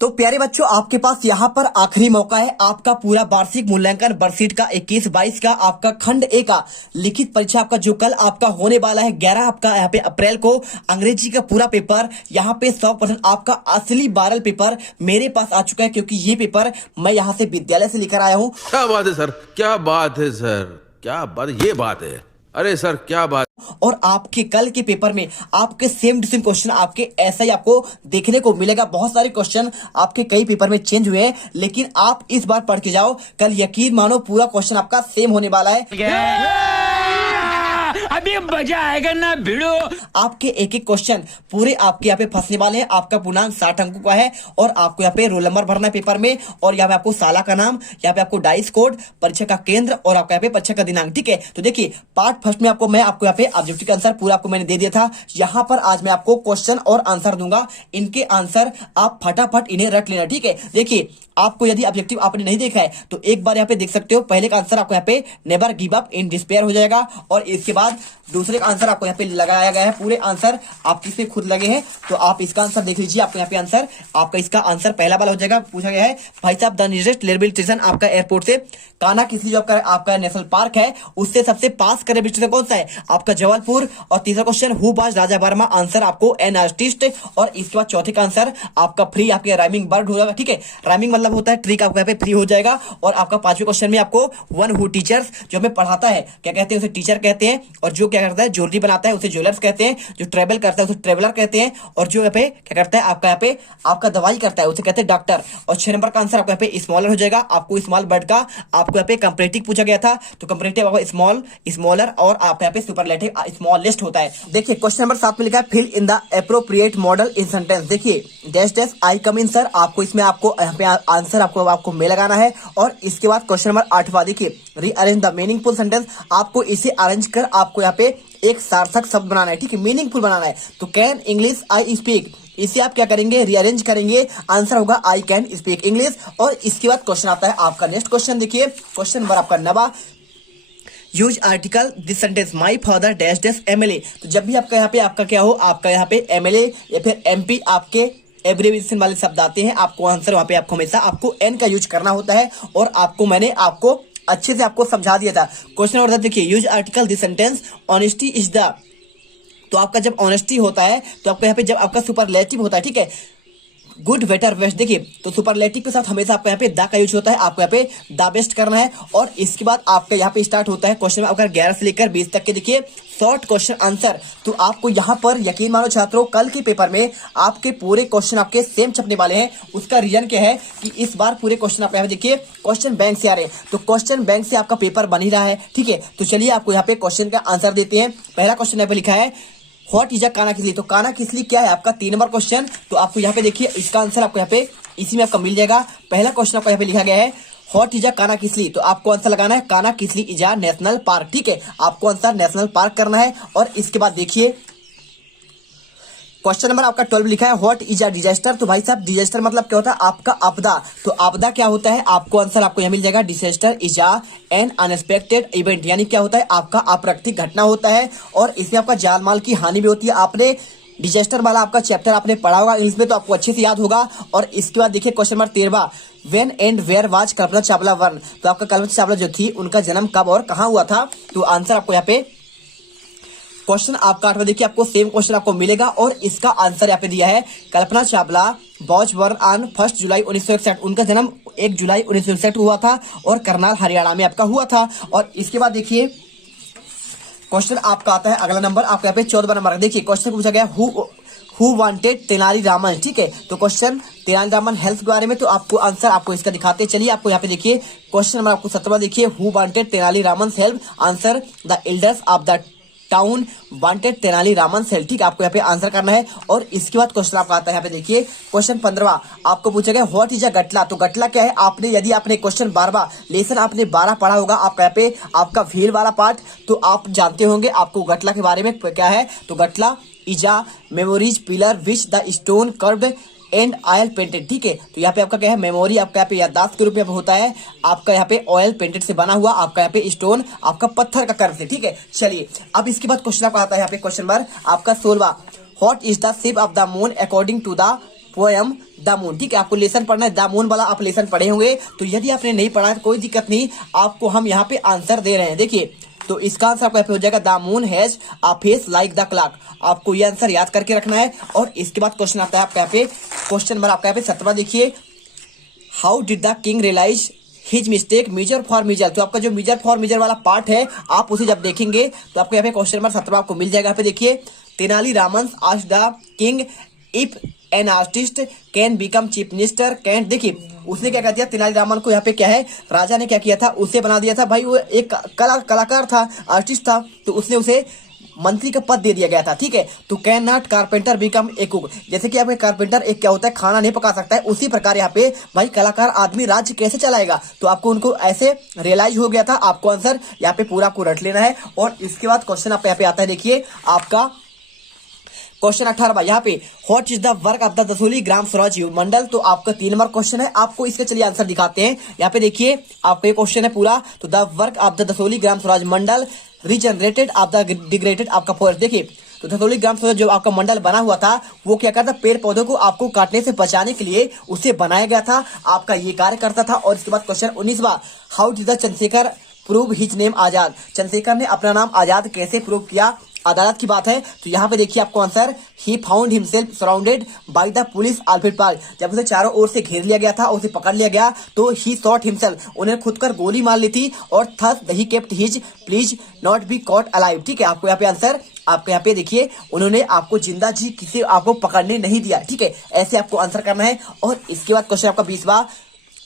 तो प्यारे बच्चों, आपके पास यहाँ पर आखिरी मौका है। आपका पूरा वार्षिक मूल्यांकन वर्कशीट का 21-22 का आपका खंड ए का लिखित परीक्षा आपका जो कल आपका होने वाला है 11 आपका यहाँ पे अप्रैल को, अंग्रेजी का पूरा पेपर यहाँ पे 100% आपका असली 12 पेपर मेरे पास आ चुका है, क्योंकि ये पेपर मैं यहाँ से विद्यालय से लेकर आया हूँ। क्या बात है सर, क्या बात है सर, क्या बात, ये बात है। अरे सर क्या बात। और आपके कल के पेपर में आपके सेम टू सेम क्वेश्चन आपके ऐसा ही आपको देखने को मिलेगा। बहुत सारे क्वेश्चन आपके कई पेपर में चेंज हुए हैं, लेकिन आप इस बार पढ़ के जाओ, कल यकीन मानो पूरा क्वेश्चन आपका सेम होने वाला है। अभी मजा आएगा ना भिड़ो। आपके एक एक क्वेश्चन पूरे आपके यहाँ पे फंसने वाले हैं। आपका पूर्णांक 60 अंकों का है और आपको यहाँ पे रोल नंबर भरना है पेपर में, और यहाँ पे आपको साला का नाम, यहाँ पे आपको डाइस कोड, परीक्षा का केंद्र और आपका यहाँ पे परीक्षा का दिनांक। ठीक है, तो देखिए पार्ट फर्स्ट में मैं आपको यहाँ पे ऑब्जेक्टिव का आंसर पूरा आपको मैंने दे दिया था। यहाँ पर आज मैं आपको क्वेश्चन और आंसर दूंगा, इनके आंसर आप फटाफट इन्हें रट लेना। ठीक है, देखिए आपको यदि ऑब्जेक्टिव आपने नहीं देखा है तो एक बार यहाँ पे देख सकते हो। पहले का आंसर आपको यहाँ पे never give up in despair हो जाएगा, और इसके बाद दूसरे का आंसर आपको यहाँ पे लगाया गया है। पूरे आंसर आपके इसमें खुद लगे हैं, तो आप इसका आंसर देख लीजिए। आपको यहाँ पे आंसर आपका इसका आंसर पहला वाला हो जाएगा। पूछा गया है भाई साहब द नियरेस्ट रेलवे स्टेशन आपका एयरपोर्ट से कान्हा किसली जो आपका नेशनल पार्क है उससे सबसे पास का रेलवे स्टेशन कौन सा है, आपका जबलपुर। और तीसरा question who was Raja Verma, answer आपको एन आर्टिस्ट। और इसके बाद चौथे का आंसर आपका फ्री आपके राइमिंग वर्ड हो जाएगा। ठीक है, राइमिंग मतलब होता है ट्रिक, आपको यहाँ पे फ्री हो जाएगा। और आपका पांचवें क्वेश्चन में आपको वन हु टीचर्स, जो हमें पढ़ाता है क्या कहते हैं, उसे टीचर कहते हैं। और जो क्या करता है ज्वेलरी बनाता है उसे ज्वेलर्स कहते हैं। जो ट्रेवल करता है उसे ट्रेवलर कहते हैं। और जो यहाँ पे क्या करता है आपका यहाँ पे आपका दवाई करता है उसे कहते हैं डॉक्टर। और 6 नंबर का आंसर आपको यहाँ पे स्मॉलर हो जाएगा। आपको स्मॉल वर्ड का आपको यहाँ पे कंपैरेटिव पूछा गया था, तो कंपैरेटिव आपको स्मॉल, स्मॉलर और आपका यहाँ पे सुपरलेटिव स्मॉलेस्ट होता है। देखिए क्वेश्चन नंबर 7 में लिखा है fill in the appropriate modal in sentence. देखिए dash dash I come in sir, आपको इसमें आपको यहाँ पे आंसर आपको में लगाना है। और इसके बाद क्वेश्चन नंबर 8वां देखिए रीअरेंज द मीनिंगफुल सेंटेंस, आपको इसे अरेंज कर आपको यहाँ पे एक सार्थक शब्द बनाना है। ठीक है, मीनिंगफुल बनाना है। तो कैन इंग्लिश आई स्पीक, इसे आप क्या करेंगे रीअरेंज करेंगे, आंसर होगा आई कैन स्पीक इंग्लिश। और इसके बाद क्वेश्चन आता है आपका नेक्स्ट क्वेश्चन। देखिए क्वेश्चन नंबर आपका 9, use article this sentence my father dash dash MLA. तो जब भी आपका यहाँ पे आपका क्या हो, आपका यहाँ पे एमएलए या फिर एमपी आपके एब्रिविएशन वाले शब्द आते हैं, आपको आंसर वहां पे आपको हमेशा आपको एन का यूज करना होता है। और आपको मैंने आपको अच्छे से आपको समझा दिया था। क्वेश्चन नंबर 10 देखिए use article this sentence honesty is the, तो आपका जब ऑनेस्टी होता है तो आपको यहाँ पे जब आपका सुपरलेटिव होता है, ठीक है, गुड बेटर बेस्ट, देखिए तो सुपरलेटिव के साथ हमेशा आपको यहाँ पे द का यूज होता है। आपको यहाँ पे द बेस्ट करना है। और इसके बाद आपका यहाँ पे स्टार्ट होता है क्वेश्चन में अगर 11 से लेकर 20 तक के देखिए शॉर्ट क्वेश्चन आंसर। तो आपको यहाँ पर यकीन मानो छात्रों, कल के पेपर में आपके पूरे क्वेश्चन आपके सेम छपने वाले हैं। उसका रीजन क्या है कि इस बार पूरे क्वेश्चन आप यहाँ पे देखिए क्वेश्चन बैंक से आ रहे हैं, तो क्वेश्चन बैंक से आपका पेपर बन ही रहा है। ठीक है, तो चलिए आपको यहाँ पे क्वेश्चन का आंसर देते हैं। पहला क्वेश्चन यहाँ पे लिखा है what is a Kanha Kisli, तो कान्हा किसली क्या है आपका 3 नंबर क्वेश्चन। तो आपको यहाँ पे देखिए इसका आंसर आपको यहाँ पे इसी में आपका मिल जाएगा। पहला क्वेश्चन आपको यहाँ पे लिखा गया है what is a Kanha Kisli, तो आपको आंसर लगाना है Kanha Kisli is a national park. ठीक है, आपको आंसर नेशनल पार्क करना है। और इसके बाद देखिए क्वेश्चन नंबर आपका 12 लिखा है व्हाट इज अ डिजास्टर। तो भाई साहब डिजास्टर मतलब क्या होता है आपका आपदा, तो आपदा क्या होता है, आपको आंसर आपको यहाँ मिल जाएगा disaster is a N unexpected event, यानी क्या होता है आपका अप्राकृतिक घटना होता है। और इसमें आपका जान माल की हानि भी होती है। आपने डिजास्टर वाला आपका चैप्टर आपने पढ़ा होगा इंग्लिश में, तो आपको अच्छे से याद होगा। और इसके बाद देखिए question number 13 when and where was Kalpana Chawla born, तो आपका कल्पना चावला जो थी उनका जन्म कब और कहाँ हुआ था। तो आंसर आपको यहाँ पे क्वेश्चन आपका 8वां देखिए आपको सेम क्वेश्चन आपको मिलेगा। और इसका आंसर यहाँ पे दिया है Kalpana Chawla was born on 1 जुलाई 1961, उनका जन्म 1 जुलाई 1961 हुआ था और करनाल हरियाणा में आपका हुआ था। और इसके बाद देखिए क्वेश्चन आपका आता है अगला नंबर आपका यहाँ पे 14वां नंबर। देखिए क्वेश्चन पूछा गया हु वांटेड तेनालीरामन। ठीक है, तो क्वेश्चन तेनालीरामन हेल्थ के बारे में, तो आपको आंसर आपको इसका दिखाते हैं। चलिए आपको यहाँ पे देखिए क्वेश्चन नंबर आपको 17वां देखिए who wanted Tenaliraman help, answer the elders of the town wanted Tenaliraman sell. ठीक है, आपको यहाँ पे आंसर करना है। और इसके बाद क्वेश्चन आपका आता है यहाँ पे देखिए क्वेश्चन 15वां आपको पूछा गया व्हाट इज अ गटला, तो गटला क्या है, आपने यदि आपने क्वेश्चन 12वां लेसन आपने 12 पढ़ा होगा आपका यहाँ पे आपका व्हील वाला पार्ट, तो आप जानते होंगे आपको गटला के बारे में क्या है। तो गटला is a memories pillar which the stone carved and oil painted. ठीक है, तो यहाँ पे आपका क्या है मेमोरी आपका यहाँ पे याददाश्त के रूप में होता है। आपका यहाँ पे ऑयल पेंटेड से बना हुआ, आपका यहाँ पे स्टोन आपका पत्थर का कर्व से। ठीक है, चलिए अब इसके बाद क्वेश्चन आपका आता है यहाँ पे क्वेश्चन नंबर आपका 16वां what is the shape of the moon according to the poem the moon. ठीक है, आपको लेसन पढ़ना है, द मून वाला आप लेसन पढ़े होंगे। तो यदि आपने नहीं पढ़ा है तो कोई दिक्कत नहीं, आपको हम यहाँ पे आंसर दे रहे हैं। देखिए, तो इसका आंसर आपका हो जाएगा the moon has a face like the clock. आपको ये आंसर याद करके रखना है। और इसके बाद क्वेश्चन आता है आपका यहाँ पे, क्वेश्चन नंबर आपका यहाँ पे 17 देखिए, how did the king realise his mistake measure for measure. तो आपका जो मेजर फॉर मेजर वाला पार्ट है, आप उसे जब देखेंगे तो आपको यहाँ पे क्वेश्चन नंबर 17 आपको मिल जाएगा। यहाँ पे देखिए, Tenali Raman asked the king if an artist can become chief minister can. देखिए, उसने क्या कह दिया, तेनालीरामन को यहाँ पे क्या है, राजा ने क्या किया था, उसे बना दिया था। भाई वो एक कलाकार था, आर्टिस्ट था, तो उसने उसे मंत्री का पद दे दिया गया था। ठीक है, तो can not carpenter become a cook. जैसे कि आपके कारपेंटर एक क्या होता है, खाना नहीं पका सकता है, उसी प्रकार यहाँ पे भाई कलाकार आदमी राज्य कैसे चलाएगा। तो आपको उनको ऐसे रियलाइज हो गया था। आपको आंसर यहाँ पे पूरा आपको रट लेना है। और इसके बाद क्वेश्चन आप यहाँ पे आता है, देखिए आपका क्वेश्चन 18 यहाँ पे, what is the work of the Dasholi Gram Swaraj Mandal. तो आपका 3 नंबर क्वेश्चन है, आपको इसके चलिए आंसर दिखाते हैं। यहाँ पे देखिए आपका ये क्वेश्चन है पूरा, तो the work of the Dasholi Gram Swaraj Mandal regenerated of the degraded आपका फॉरेस्ट। देखिए, तो धतौली ग्राम स्वराज जो आपका मंडल बना हुआ था, वो क्या करता, पेड़ पौधों को आपको काटने से बचाने के लिए उसे बनाया गया था, आपका ये कार्य करता था। और इसके बाद क्वेश्चन 19वां, how did the Chandrashekhar prove his name Azad. Chandrashekhar ने अपना नाम आजाद कैसे प्रूव किया, अदालत की बात है। तो यहाँ पे देखिए आपको answer, he found himself surrounded by the police Alfred park. जब उसे चारों ओर से घेर लिया गया था, उसे पकड़ लिया गया, तो ही शॉट हिमसेल्फ, उन्हें खुद कर गोली मार ली थी। और thus he kept his please not be caught alive. ठीक है, आपको यहाँ पे आंसर, आपको यहाँ पे देखिए, उन्होंने आपको जिंदा जी किसी आपको पकड़ने नहीं दिया। ठीक है, ऐसे आपको आंसर करना है। और इसके बाद क्वेश्चन आपका 20वां,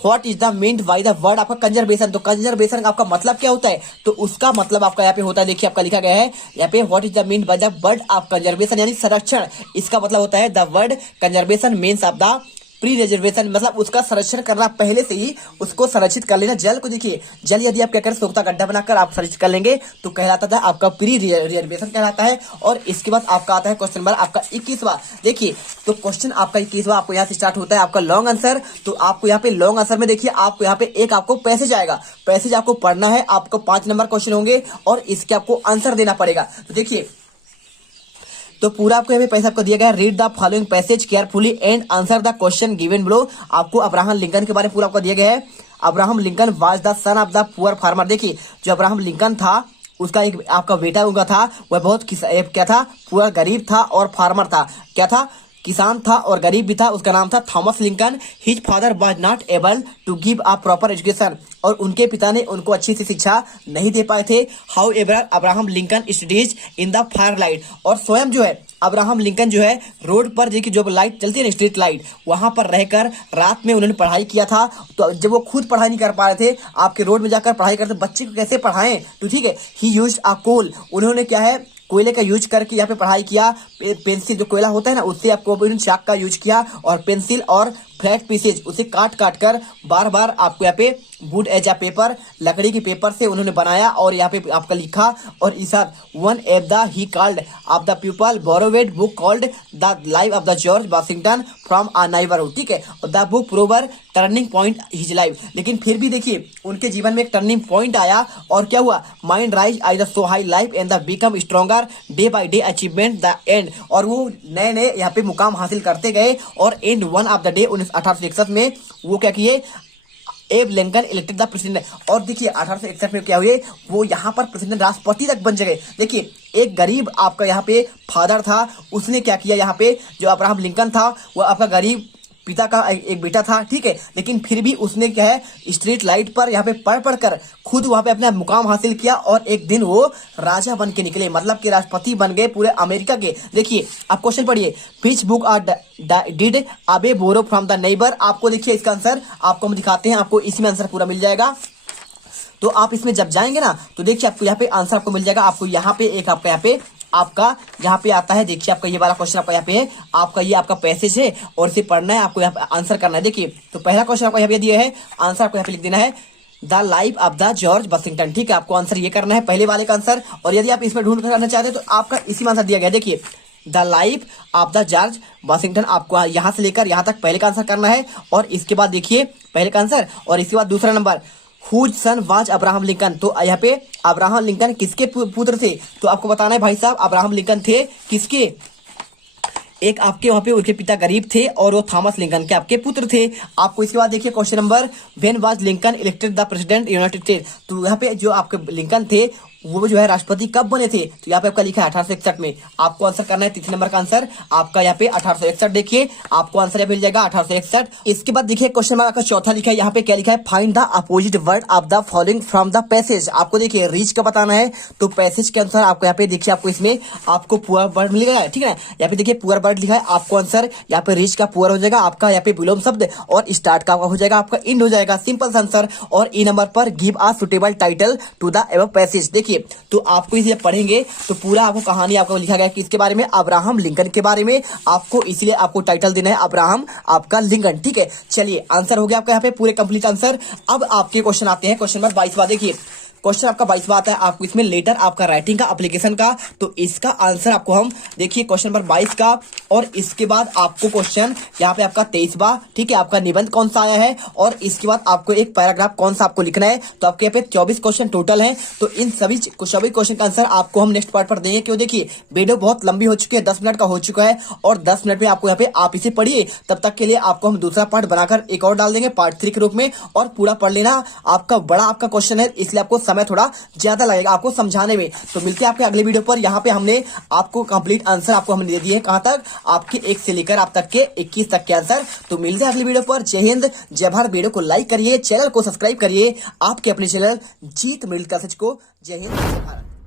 what is the meant by the word आपका कंजर्वेशन। तो कंजर्वेशन का आपका मतलब क्या होता है, तो उसका मतलब आपका यहाँ पे होता है, देखिए आपका लिखा गया है यहाँ पे, what is the meant by the word of conservation, यानी संरक्षण। इसका मतलब होता है, the word conservation means of the pre reservation, मतलब उसका संरक्षण करना, पहले से ही उसको संरक्षित कर लेना। जल को देखिए, जल यदि आप क्या करें, सोखता गड्ढा बनाकर आप संरक्षित कर लेंगे तो कहलाता था आपका प्री रिजर्वेशन कहलाता है। और इसके बाद आपका आता है क्वेश्चन नंबर आपका 21वां। देखिए, तो क्वेश्चन आपका 21वां आपको यहाँ से स्टार्ट होता है आपका लॉन्ग आंसर। तो आपको यहाँ पे लॉन्ग आंसर में देखिए, आपको यहाँ पे एक आपको पैसेज आएगा, पैसेज आपको पढ़ना है। आपको 5 नंबर क्वेश्चन होंगे और इसके आपको आंसर देना पड़ेगा। तो देखिए, तो पूरा आपको यहाँ पे पैसा आपको दिया गया, read the following passage carefully and answer the question given below. आपको अब्राहम लिंकन के बारे में पूरा आपको दिया गया है। Abraham Lincoln was the son of the poor farmer. देखिए, जो अब्राहम लिंकन था, उसका एक आपका बेटा उनका था, वह बहुत क्या था, पुअर गरीब था और फार्मर था, क्या था, किसान था और गरीब भी था। उसका नाम था Thomas Lincoln. His father was not able to give a proper education, और उनके पिता ने उनको अच्छी सी शिक्षा नहीं दे पाए थे। How ever Abraham Lincoln studies in the fire light. और स्वयं जो है अब्राहम लिंकन जो है, रोड पर देखिए जो लाइट चलती है ना, स्ट्रीट लाइट, वहां पर रहकर रात में उन्होंने पढ़ाई किया था। तो जब वो खुद पढ़ाई नहीं कर पा रहे थे, आपके रोड में जाकर पढ़ाई करते, बच्चे को कैसे पढ़ाएं। तो ठीक है, ही यूज्ड अ कोल, उन्होंने क्या है, कोयले का यूज करके यहाँ पे पढ़ाई किया। पेंसिल जो कोयला होता है ना, उससे आपको चाक का यूज किया, और पेंसिल और फ्लैट पीसेज उसे काट काट कर बार बार आपको यहाँ पे वुड एज अ पेपर, लकड़ी के पेपर से उन्होंने बनाया और यहाँ पे आपका लिखा। और इस वन एफ the he called of the people borrowed book called the life of the George Washington from a neighbourhood. ठीक है, और the book proved turning point his life. लेकिन फिर भी देखिए, उनके जीवन में एक टर्निंग पॉइंट आया, और क्या हुआ, mind rise I the so high life and the become stronger day by day achievement the end. और वो नए नए यहाँ पे मुकाम हासिल करते गए, और and one of the day 1861 में वो क्या किए, एब लिंकन इलेक्टेड द प्रेसिडेंट। और देखिए 1861 में क्या हुए, वो यहाँ पर प्रेसिडेंट, राष्ट्रपति तक बन गए। देखिए, एक गरीब आपका यहाँ पे फादर था, उसने क्या किया, यहाँ पे जो अब्राहम लिंकन था, वो आपका गरीब पिता का एक बेटा था। ठीक है, लेकिन फिर भी उसने क्या है, स्ट्रीट लाइट पर यहाँ पे पढ़ पढ़ कर खुद वहां पे अपना मुकाम हासिल किया, और एक दिन वो राजा बन के निकले, मतलब कि राष्ट्रपति बन गए पूरे अमेरिका के। देखिए, आप क्वेश्चन पढ़िए, विच बुक डिड अबे बोरो फ्रॉम द नेबर। आपको देखिए इसका आंसर आपको हम दिखाते हैं, आपको इसमें आंसर पूरा मिल जाएगा। तो आप इसमें जब जाएंगे ना, तो देखिए आपको यहाँ पे आंसर आपको मिल जाएगा। आपको यहाँ पे एक आपका यहाँ पे आता है, देखिए आपका ये वाला क्वेश्चन आपका यहाँ पे है, आपका ये आपका पैसेज है और इसे पढ़ना है, आपको यहाँ पे आंसर करना है। देखिए, तो पहला क्वेश्चन आपको यहाँ पे दिया है, आंसर आपको यहाँ पे लिख देना है, the life of the George Washington. ठीक है, आपको आंसर ये करना है, पहले वाले का आंसर। और यदि आप इसमें ढूंढ करना चाहते हैं तो आपका इसी में आंसर दिया गया। देखिए, the life of the George Washington, आपको यहाँ से लेकर यहाँ तक पहले का आंसर करना है। और इसके बाद देखिए पहले का आंसर, और इसके बाद दूसरा number, whose son was Abraham Lincoln. तो यहाँ पे अब्राहम लिंकन किसके पुत्र थे, तो आपको बताना है भाई साहब, अब्राहम लिंकन थे किसके, एक आपके वहां पे उनके पिता गरीब थे और वो थॉमस लिंकन के आपके पुत्र थे। आपको इसके बाद देखिए question number, when was Lincoln elected the president United states. तो यहाँ पे जो आपके लिंकन थे वो जो है राष्ट्रपति कब बने थे, तो यहाँ पे आपका लिखा है 1861 में। आपको आंसर करना है तीसरे नंबर का आंसर आपका यहाँ पे 1861। देखिए आपको आंसर यहाँ मिल जाएगा 1861। इसके बाद देखिए क्वेश्चन नंबर आपका चौथा लिखा है, यहाँ पे क्या लिखा है, find the opposite word of the following from the passage. आपको देखिए रीच का बताना है, तो पैसेज के अनुसार आपको यहाँ पे देखिए आपको इसमें आपको पुअर वर्ड मिलेगा, ठीक है। यहाँ पे देखिए पुअर वर्ड लिखा है, आपको आंसर यहाँ पे रीच का पुअर हो जाएगा आपका यहाँ पे विलोम शब्द, और स्टार्ट का हो जाएगा आपका इंड हो जाएगा, सिंपल आंसर। और ई नंबर पर give a suitable title to the above passage. देखिए तो आपको इसे पढ़ेंगे तो पूरा आपको कहानी आपको लिखा गया है किसके बारे में, अब्राहम लिंकन के बारे में। आपको इसलिए आपको टाइटल देना है अब्राहम आपका लिंकन, ठीक है। चलिए आंसर हो गया आपका यहाँ पे पूरे कंप्लीट आंसर। अब आपके क्वेश्चन आते हैं, क्वेश्चन नंबर 22वां। देखिए क्वेश्चन आपका 22वां आता है आपको इसमें लेटर आपका राइटिंग का एप्लीकेशन का, तो इसका आंसर आपको हम देखिए क्वेश्चन नंबर 22 का। और इसके बाद आपको क्वेश्चन यहाँ पे आपका 23वां, ठीक है, आपका निबंध कौन सा आया है, और इसके बाद आपको एक पैराग्राफ कौन सा आपको लिखना है। तो आपके यहाँ पे 24 क्वेश्चन टोटल है। तो इन सभी क्वेश्चन का आंसर आपको हम नेक्स्ट पार्ट पर देंगे। क्यों, देखिए वीडियो बहुत लंबी हो चुकी है, 10 मिनट का हो चुका है, और 10 मिनट में आपको यहाँ पे आप इसे पढ़िए। तब तक के लिए आपको हम दूसरा पार्ट बनाकर एक और डाल देंगे पार्ट 3 के रूप में, और पूरा पढ़ लेना। आपका बड़ा आपका क्वेश्चन है, इसलिए आपको समय थोड़ा ज्यादा लगेगा आपको समझाने में। तो मिलते हैं आपके अगले वीडियो पर। यहाँ पे हमने आपको कंप्लीट आंसर आपको हमने दे दिए हैं, कहां तक, आपके 1 से लेकर आप तक के 21 तक के आंसर। तो मिलते हैं अगले वीडियो पर। जय हिंद, जय भारत। वीडियो को लाइक करिए, चैनल को सब्सक्राइब करिए, आपके अपने चैनल जीत मिडिल क्लासेज को। जय हिंद, जय भारत।